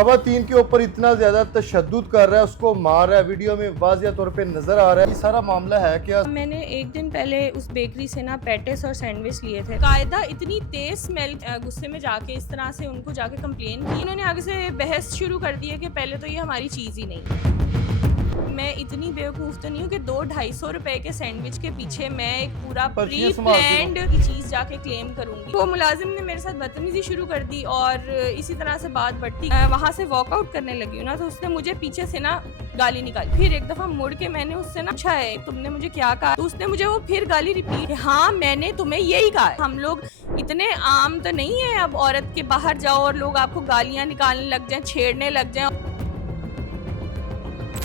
खवातीन के ऊपर इतना ज्यादा तशद्दुद कर रहा है, उसको मार रहा है, वीडियो में वाज़िया तौर पे नजर आ रहा है। ये सारा मामला है क्या? मैंने एक दिन पहले उस बेकरी से ना पैटिस और सैंडविच लिए थे। कायदा इतनी तेज स्मेल, गुस्से में जाके इस तरह से उनको जाके कंप्लेन की। उन्होंने आगे से बहस शुरू कर दी है कि पहले तो ये हमारी चीज़ ही नहीं। मैं इतनी बेवकूफ़ तो नहीं हूँ कि 200-250 रुपए के सैंडविच के पीछे मैं एक पूरा प्री प्लान्ड की चीज़ जाके क्लेम करूँगी। वो मुलाजिम ने मेरे साथ बदतमीजी शुरू कर दी और इसी तरह से बात बढ़ती। वहाँ से वॉकआउट करने लगी हूँ ना, तो उसने मुझे पीछे से ना गाली निकाली। फिर एक दफ़ा मुड़ के मैंने उससे ना पूछा है तुमने मुझे क्या कहा, तो उसने मुझे वो फिर गाली रिपीट, हाँ मैंने तुम्हें यही कहा। हम लोग इतने आम तो नहीं है अब औरत के बाहर जाओ और लोग आपको गालियाँ निकालने लग जाएं, छेड़ने लग जाएं।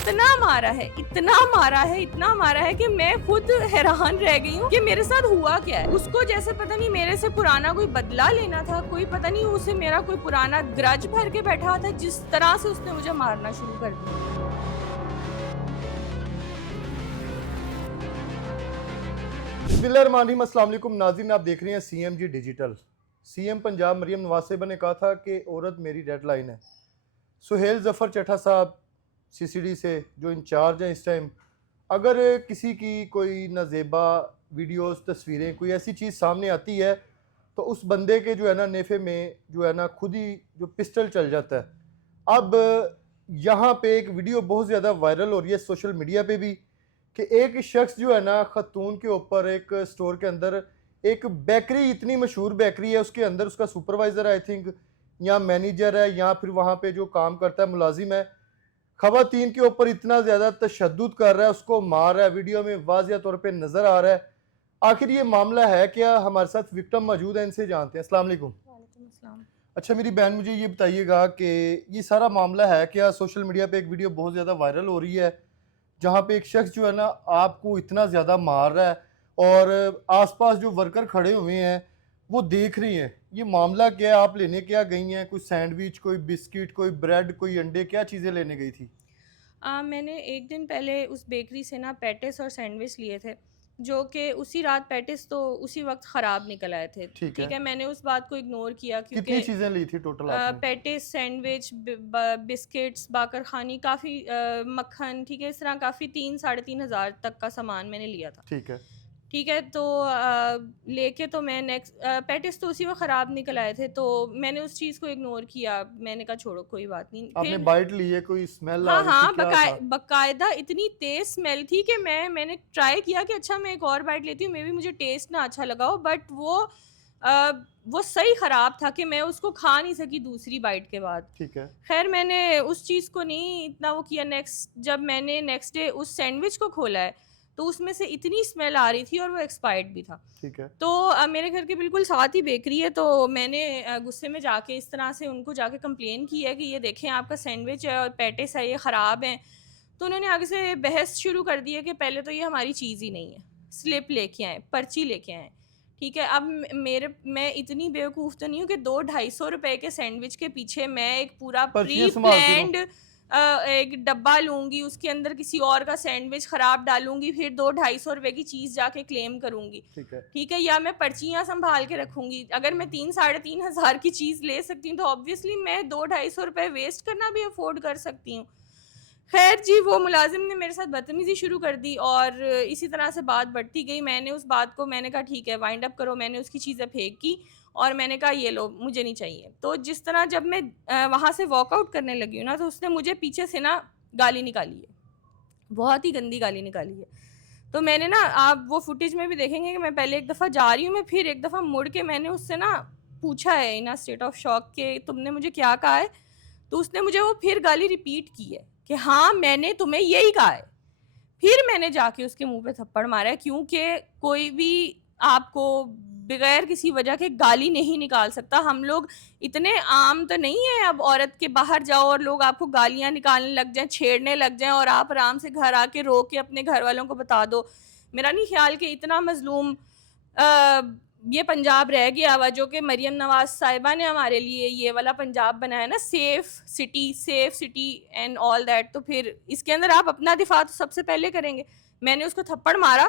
इतना मारा है, इतना मारा है, इतना मारा है कि मैं खुद हैरान रह गई हूँ कि मेरे साथ हुआ क्या है। उसको जैसे पता नहीं मेरे से पुराना कोई बदला लेना था, कोई पता नहीं उसे मेरा कोई पुराना ग्रज भर के बैठा था, जिस तरह से उसने मुझे मारना शुरू कर दिया। बिस्मिल्लाहिर्रहमानिर्रहीम, अस्सलाम वालेकुम नाज़रीन, आप देख रहे हैं CMG digital. CM Punjab Maryam Nawaz साहिबा ने कहा था कि औरत मेरी डेडलाइन है। सुहेल जफर चट्टा साहब CCD से जो इंचार्ज हैं इस टाइम, अगर किसी की कोई नाजेबा वीडियोस तस्वीरें कोई ऐसी चीज़ सामने आती है तो उस बंदे के जो है ना नेफे में जो है ना खुद ही जो पिस्टल चल जाता है। अब यहाँ पे एक वीडियो बहुत ज़्यादा वायरल हो रही है सोशल मीडिया पे भी कि एक शख्स जो है ना खतून के ऊपर एक स्टोर के अंदर, एक बेकरी, इतनी मशहूर बेकरी है, उसके अंदर उसका सुपरवाइज़र आई थिंक या मैनेजर है या फिर वहाँ पे जो काम करता है मुलाजिम है, खवातीन के ऊपर इतना ज़्यादा तशद्दुद कर रहा है, उसको मार रहा है, वीडियो में वाज़िया तौर पे नज़र आ रहा है। आखिर ये मामला है क्या? हमारे साथ विक्टिम मौजूद है, इनसे जानते हैं। अस्सलाम वालेकुम। अच्छा मेरी बहन, मुझे ये बताइएगा कि ये सारा मामला है क्या? सोशल मीडिया पे एक वीडियो बहुत ज़्यादा वायरल हो रही है जहाँ पे एक शख्स जो है ना आपको इतना ज़्यादा मार रहा है और आसपास जो वर्कर खड़े हुए हैं वो देख रही हैं। ये मामला क्या है? आप लेने क्या गई हैं? कोई सैंडविच, कोई बिस्किट, कोई ब्रेड, कोई अंडे, क्या चीज़ें लेने गई थी? मैंने एक दिन पहले उस बेकरी से ना पैटिस और सैंडविच लिए थे, जो कि उसी रात पैटिस तो उसी वक्त ख़राब निकल आए थे। ठीक ठीक है। है, मैंने उस बात को इग्नोर किया कितनी क्योंकि चीज़ें ली थी टोटल आपने? पैटिस, सैंडविच, बिस्किट्स, बाकर खानी, काफ़ी मक्खन, ठीक है, इस तरह काफ़ी 3-3,500 तक का सामान मैंने लिया था। ठीक है। ठीक है, तो लेके तो मैं नेक्स्ट पैटिस तो उसी वक्त ख़राब निकल आए थे, तो मैंने उस चीज़ को इग्नोर किया। मैंने कहा छोड़ो कोई बात नहीं। आपने फिर बाइट ली है? कोई स्मेल आ हाँ, रही थी? हाँ, क्या था? बाकायदा इतनी तेज़ स्मेल थी कि मैंने ट्राई किया कि अच्छा मैं एक और बाइट लेती हूँ, मेबी मुझे टेस्ट ना अच्छा लगा हो, बट अ, वो सही ख़राब था कि मैं उसको खा नहीं सकी दूसरी बाइट के बाद। ठीक है। ख़ैर मैंने उस चीज़ को नहीं इतना वो किया। जब मैंने नेक्स्ट डे उस सैंडविच को खोला है, तो उसमें से इतनी स्मेल आ रही थी और वो एक्सपायर्ड भी था। ठीक है। तो मेरे घर के बिल्कुल साथ ही बेकरी है, तो मैंने गुस्से में जाके इस तरह से उनको जाके कंप्लेन की है कि ये देखें आपका सैंडविच है और पैटिस है, ये ख़राब हैं। तो उन्होंने आगे से बहस शुरू कर दी है कि पहले तो ये हमारी चीज़ ही नहीं है, स्लिप लेके आएँ, पर्ची लेके आएँ। ठीक है, अब मैं इतनी बेवकूफ़ तो नहीं हूँ कि 200-250 रुपए के सैंडविच के पीछे मैं एक पूरा पर्चियाँ प्री संभालती हो? प्लान्ड एक डब्बा लूँगी, उसके अंदर किसी और का सैंडविच ख़राब डालूँगी, फिर 2-250 रुपए की चीज़ जाके क्लेम करूँगी। ठीक है। ठीक है, या मैं पर्चियाँ सँभाल के रखूँगी। अगर मैं 3-3,500 की चीज़ ले सकती हूँ, तो ऑब्वियसली मैं 200-250 रुपए वेस्ट करना भी अफ़ोर्ड कर सकती हूँ। ख़ैर जी, वो मुलाज़िम ने मेरे साथ बदतमीज़ी शुरू कर दी और इसी तरह से बात बढ़ती गई। मैंने उस बात को मैंने कहा ठीक है वाइंड अप करो, मैंने उसकी चीज़ें फेंकी और मैंने कहा ये लो, मुझे नहीं चाहिए। तो जिस तरह जब मैं वहाँ से वॉकआउट करने लगी हूँ ना, तो उसने मुझे पीछे से ना गाली निकाली है, बहुत ही गंदी गाली निकाली है। तो मैंने ना, आप वो फुटेज में भी देखेंगे कि मैं पहले एक दफ़ा जा रही हूँ, मैं फिर एक दफ़ा मुड़ के मैंने उससे ना पूछा है इन अ स्टेट ऑफ शॉक कि तुमने मुझे क्या कहा है? तो उसने मुझे वो फिर गाली रिपीट की है कि हाँ मैंने तुम्हें यही कहा है। फिर मैंने जाके उसके मुंह पे थप्पड़ मारा है, क्योंकि कोई भी आपको बगैर किसी वजह के गाली नहीं निकाल सकता। हम लोग इतने आम तो नहीं है अब औरत के बाहर जाओ और लोग आपको गालियां निकालने लग जाएं, छेड़ने लग जाएं और आप आराम से घर आके रो के अपने घर वालों को बता दो। मेरा नहीं ख्याल कि इतना मजलूम ये पंजाब रह गया हुआ जो कि मरियम नवाज साहिबा ने हमारे लिए ये वाला पंजाब बनाया ना, safe city and all that. तो फिर इसके अंदर आप अपना दिफा तो सबसे पहले करेंगे। मैंने उसको थप्पड़ मारा,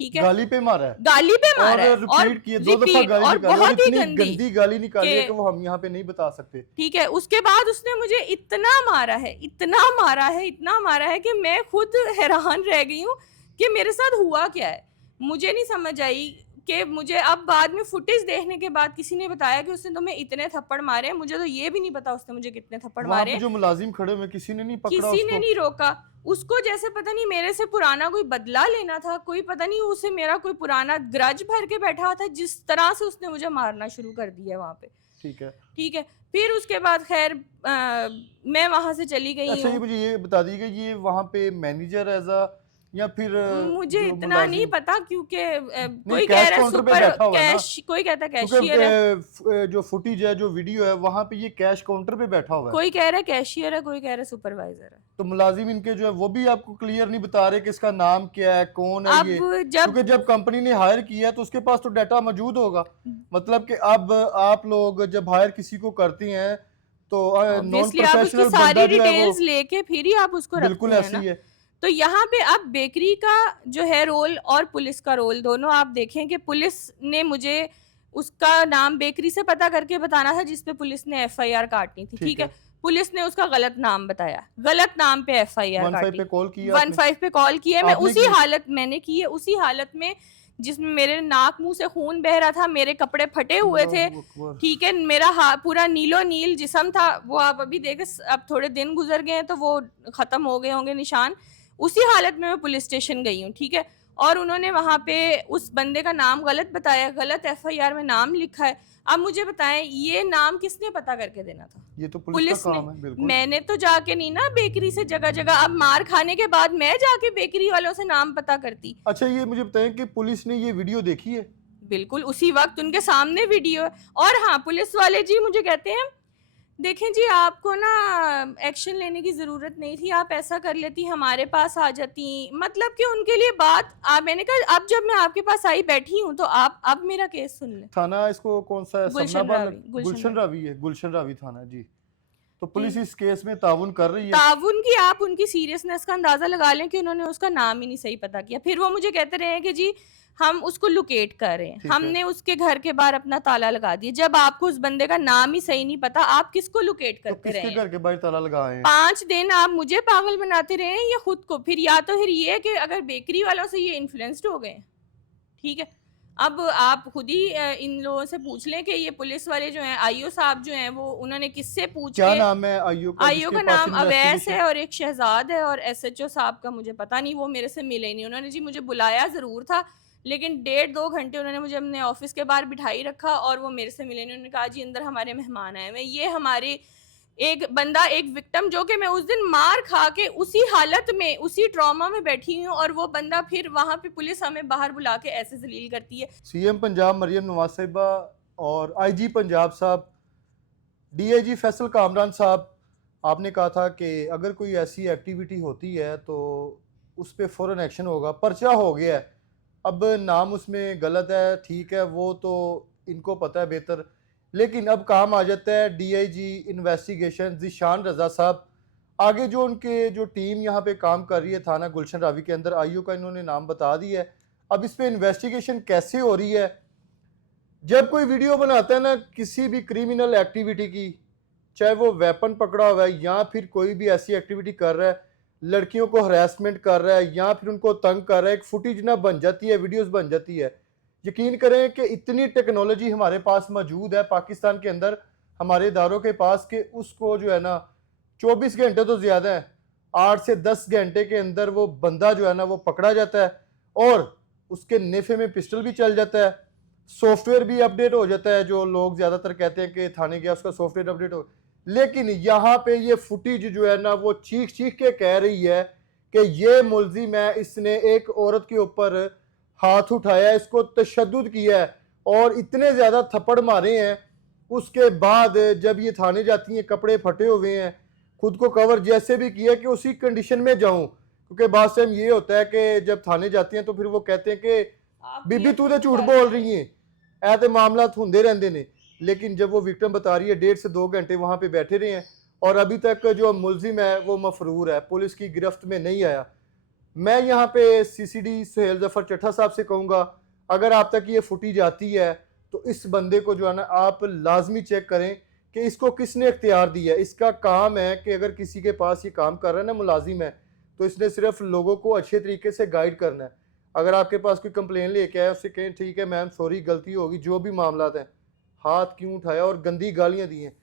ठीक है, गाली पे मारा है गाली पे मारा है और और रिपीट किए, 2 दफा रिपीट गाली और निकाली और बहुत ही इतनी गंदी गंदी गाली निकाली है कि कि वो हम यहाँ पे नहीं बता सकते। ठीक है। उसके बाद उसने मुझे इतना मारा है, इतना मारा है, इतना मारा है कि मैं खुद हैरान रह गई हूँ कि मेरे साथ हुआ क्या है। मुझे नहीं समझ आई कि मुझे अब बाद में फुटेज देखने के बाद किसी ने बताया कि उसने तुम्हें इतने थप्पड़ मारे हैं। मुझे तो ये भी नहीं पता उसने मुझे कितने थप्पड़ वहां मारे पे हैं। जो मुलाजिम खड़े हुए किसी ने नहीं पकड़ा किसी ने उसको? नहीं रोका उसको, जैसे पता नहीं मेरे से पुराना कोई बदला लेना था, कोई पता नहीं उसे मेरा कोई पुराना ग्रज भर के बैठा था, जिस तरह से उसने मुझे मारना शुरू कर दिया वहां पे। ठीक है। ठीक है, फिर उसके बाद खैर मैं वहां से चली गई अच्छा, ये हूँ। मुझे ये बता दीजिए, ये वहां पे मैनेजर एज अ या फिर मुझे जो इतना नहीं मुलाजिम? पता क्योंकि नहीं, कोई कह कैश रहा है काउंटर पे सुपर बैठा हुआ है ना, कैश, कोई कहता है क्योंकि कैशियर है, जो फुटेज है, जो वीडियो है, वहां पे ये कैश काउंटर पे बैठा हुआ है। कोई कह रहा है कैशियर है, कोई कह रहा है सुपरवाइजर है। तो मुलाजिम इनके जो है वो भी आपको क्लियर नहीं बता रहे कि इसका नाम क्या है, कौन है अब ये, जब क्योंकि जब कंपनी ने हायर किया है तो उसके पास तो डाटा मौजूद होगा। मतलब कि अब आप लोग जब हायर किसी को करती हैं तो नॉन ऑब्वियसली आप उसकी प्रोफेशनल सारी बंदा जो है डिटेल्स वो लेके फिर ही आप उसको बिल्कुल रखते हैं ऐसी ना। है। तो यहाँ पे अब बेकरी का जो है रोल और पुलिस का रोल दोनों आप देखें कि पुलिस ने मुझे उसका नाम बेकरी से पता करके बताना था जिस पे पुलिस ने एफआईआर काटनी थी। ठीक है, पुलिस ने उसका गलत नाम बताया, गलत नाम पे एफआईआर 15 काटी। पे कॉल किया 15 पे कॉल किया, मैं आपने उसी की? हालत मैंने की है, उसी हालत में जिसमें मेरे नाक मुंह से खून बह रहा था, मेरे कपड़े फटे हुए थे। अल्लाहू अकबर। ठीक है, मेरा पूरा नीलो नील जिस्म था। वो आप अभी देखे, अब थोड़े दिन गुजर गए हैं तो वो खत्म हो गए होंगे निशान। उसी हालत में मैं पुलिस स्टेशन गई हूँ। ठीक है, और उन्होंने वहां पे उस बंदे का नाम गलत बताया, गलत एफआईआर में नाम लिखा है। अब मुझे बताएं ये नाम किसने पता करके देना था? ये तो पुलिस पुलिस का ने। काम है, बिल्कुल। मैंने तो जाके नहीं ना बेकरी से जगह जगह, अब मार खाने के बाद मैं जाके बेकरी वालों से नाम पता करती। अच्छा, ये मुझे बताएं कि पुलिस ने ये वीडियो देखी है? बिल्कुल उसी वक्त उनके सामने वीडियो है। और हाँ, पुलिस वाले जी मुझे कहते हैं देखें जी आपको ना एक्शन लेने की ज़रूरत नहीं थी, आप ऐसा कर लेती, हमारे पास आ जाती। मतलब कि उनके लिए बात मैंने कहा अब जब मैं आपके पास आई बैठी हूँ तो आप अब मेरा केस सुन लें। थाना इसको कौन सा है? गुलशन समनाबाद? रावी, गुलशन गुलशन रावी। रावी है, गुलशन रावी थाना जी। तो पुलिस इस केस में ताउन कर रही है? ताउन की आप उनकी सीरियसनेस का अंदाजा लगा लें कि उन्होंने उसका नाम ही नहीं सही पता किया। फिर वो मुझे कहते रहे कि जी हम उसको लोकेट कर रहे हैं, ठीक है। हमने उसके घर के बाहर अपना ताला लगा दिया। जब आपको उस बंदे का नाम ही सही नहीं पता, आप किसको लोकेट तो करते किसके रहे? घर के बाहर ताला लगाए हैं? 5 दिन आप मुझे पागल बनाते रहे हैं या खुद को? फिर या तो फिर ये कि अगर बेकरी वालों से ये इन्फ्लुएंस्ड हो गए। ठीक है, अब आप खुद ही इन लोगों से पूछ लें कि ये पुलिस वाले जो हैं, आईओ साहब जो हैं, वो उन्होंने किससे पूछ क्या के। नाम है आईओ का? आईओ जिसके का पास नाम अवैस है इन्वेस्टिगेशन? और एक शहजाद है, और एसएचओ साहब का मुझे पता नहीं, वो मेरे से मिले नहीं। उन्होंने जी मुझे बुलाया ज़रूर था, लेकिन 1.5-2 घंटे उन्होंने मुझे अपने ऑफिस के बाहर बिठाई रखा और वो मेरे से मिले नहीं। उन्होंने कहा जी अंदर हमारे मेहमान आए हुए हैं। ये हमारे एक बंदा, एक विक्टिम, जो कि मैं उस दिन मार खा के उसी हालत में, उसी ट्रॉमा में बैठी हूँ, और वो बंदा फिर वहाँ पे पुलिस हमें बाहर बुला के ऐसे जलील करती है। सीएम पंजाब मरियम नवाज साहिबा और आईजी पंजाब साहब, डीआईजी फैसल कामरान साहब, आपने कहा था कि अगर कोई ऐसी एक्टिविटी होती है तो उस पर फ़ौरन एक्शन होगा। पर्चा हो गया है, अब नाम उसमें गलत है, ठीक है, वो तो इनको पता है बेहतर, लेकिन अब काम आ जाता है डीआईजी इन्वेस्टिगेशन ज़ीशान रज़ा साहब। आगे जो उनके जो टीम यहाँ पे काम कर रही है थाना गुलशन रावी के अंदर, आईओ का इन्होंने नाम बता दिया है। अब इस पे इन्वेस्टिगेशन कैसे हो रही है? जब कोई वीडियो बनाता है ना किसी भी क्रिमिनल एक्टिविटी की, चाहे वो वेपन पकड़ा हुआ है या फिर कोई भी ऐसी एक्टिविटी कर रहा है, लड़कियों को हरासमेंट कर रहा है या फिर उनको तंग कर रहा है, एक फुटेज ना बन जाती है, वीडियोस बन जाती है। यकीन करें कि इतनी टेक्नोलॉजी हमारे पास मौजूद है पाकिस्तान के अंदर, हमारे इदारों के पास, कि उसको जो है ना 24 घंटे तो ज़्यादा है, 8 से 10 घंटे के अंदर वो बंदा जो है ना वो पकड़ा जाता है और उसके नेफे में पिस्टल भी चल जाता है, सॉफ्टवेयर भी अपडेट हो जाता है। जो लोग ज़्यादातर कहते हैं कि थाने गया उसका सॉफ्टवेयर अपडेट हो, लेकिन यहाँ पे ये फुटेज जो है ना वो चीख चीख के कह रही है कि ये मुलजिम है, इसने एक औरत के ऊपर हाथ उठाया, इसको तशद्दुद किया है और इतने ज़्यादा थप्पड़ मारे हैं। उसके बाद जब ये थाने जाती हैं, कपड़े फटे हुए हैं, खुद को कवर जैसे भी किया कि उसी कंडीशन में जाऊं, क्योंकि बाद टाइम ये होता है कि जब थाने जाती हैं तो फिर वो कहते हैं कि बीबी तू तो झूठ बोल रही है, ऐसे मामला होंदे रहते ने। लेकिन जब वो विक्टिम बता रही है 1.5 से 2 घंटे वहाँ पे बैठे रहे हैं और अभी तक जो मुलजिम है वो मफरूर है, पुलिस की गिरफ्त में नहीं आया। मैं यहाँ पे सीसीडी सुहेल जफर चट्टा साहब से कहूँगा, अगर आप तक ये फुटेज आती है तो इस बंदे को जो है ना आप लाजमी चेक करें कि इसको किसने इख्तियार दिया है। इसका काम है कि अगर किसी के पास ये काम कर रहा है ना, मुलाजिम है, तो इसने सिर्फ लोगों को अच्छे तरीके से गाइड करना है। अगर आपके पास कोई कंप्लेन लेके आए, उससे कहें ठीक है मैम सॉरी गलती होगी, जो भी मामला है, हाथ क्यों उठाया और गंदी गालियाँ दी हैं।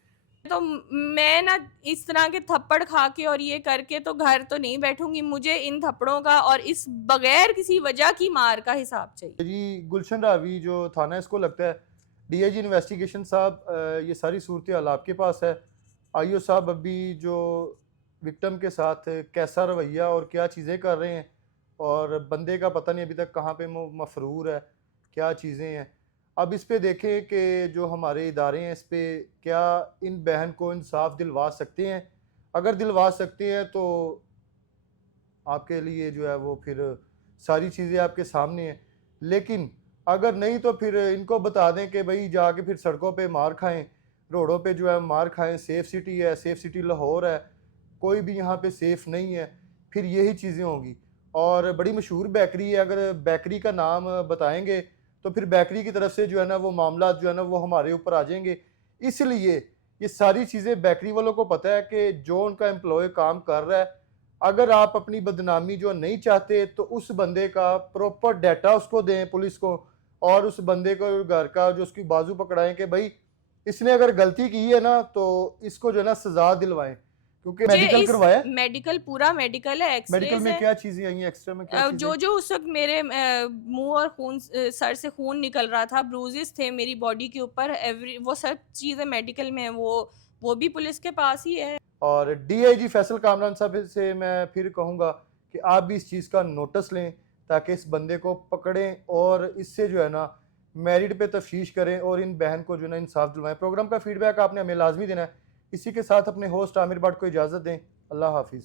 तो मैं ना इस तरह के थप्पड़ खा के और ये करके तो घर तो नहीं बैठूंगी, मुझे इन थप्पड़ों का और इस बगैर किसी वजह की मार का हिसाब चाहिए। जी गुलशन रावी जो थाना है, इसको लगता है डीआईजी इन्वेस्टिगेशन साहब, ये सारी सूरत हाल आपके पास है। आईओ साहब अभी जो विक्टिम के साथ कैसा रवैया और क्या चीज़ें कर रहे हैं, और बंदे का पता नहीं अभी तक कहाँ पे मफरूर है, क्या चीज़ें हैं। अब इस पे देखें कि जो हमारे इदारे हैं, इस पे क्या इन बहन को इंसाफ दिलवा सकते हैं। अगर दिलवा सकते हैं तो आपके लिए जो है वो फिर सारी चीज़ें आपके सामने हैं, लेकिन अगर नहीं तो फिर इनको बता दें कि भाई जाके फिर सड़कों पे मार खाएं, रोडों पे जो है मार खाएं। सेफ़ सिटी है, सेफ़ सिटी लाहौर है, कोई भी यहाँ पे सेफ़ नहीं है। फिर यही चीज़ें होंगी। और बड़ी मशहूर बेकरी है, अगर बेकरी का नाम बताएंगे तो फिर बेकरी की तरफ से जो है ना वो मामला जो है ना वो हमारे ऊपर आ जाएंगे। इसलिए ये सारी चीज़ें बेकरी वालों को पता है कि जो उनका एम्प्लॉय काम कर रहा है, अगर आप अपनी बदनामी जो नहीं चाहते तो उस बंदे का प्रॉपर डाटा उसको दें पुलिस को, और उस बंदे को घर का जो उसकी बाजू पकड़ाएं कि भाई इसने अगर गलती की है ना तो इसको जो है ना सजा दिलवाएं। क्योंकि मुझे मेडिकल इस करवाया, मेडिकल पूरा मेडिकल है, मेडिकल एक्सरेज में है। क्या चीज़ें आई हैं, एक्सरे में क्या चीज़ें? जो जो उस वक्त मेरे मुंह और खून सर से खून निकल रहा था, ब्रूजेस थे मेरी बॉडी के ऊपर, एवरी वो सब चीज़ें मेडिकल में है, वो भी पुलिस के पास ही है। और डीआईजी फैसल कामरान साहब से मैं फिर कहूँगा कि आप भी इस चीज़ का नोटिस लें ताकि इस बंदे को पकड़ें और इससे जो है ना मेरिट पे तफ्तीश करें और इन बहन को जो है ना इंसाफ दिलवाएं। प्रोग्राम का फीडबैक आपने हमें लाजमी देना है। इसी के साथ अपने होस्ट आमिर भट्ट को इजाज़त दें। अल्लाह हाफिज़।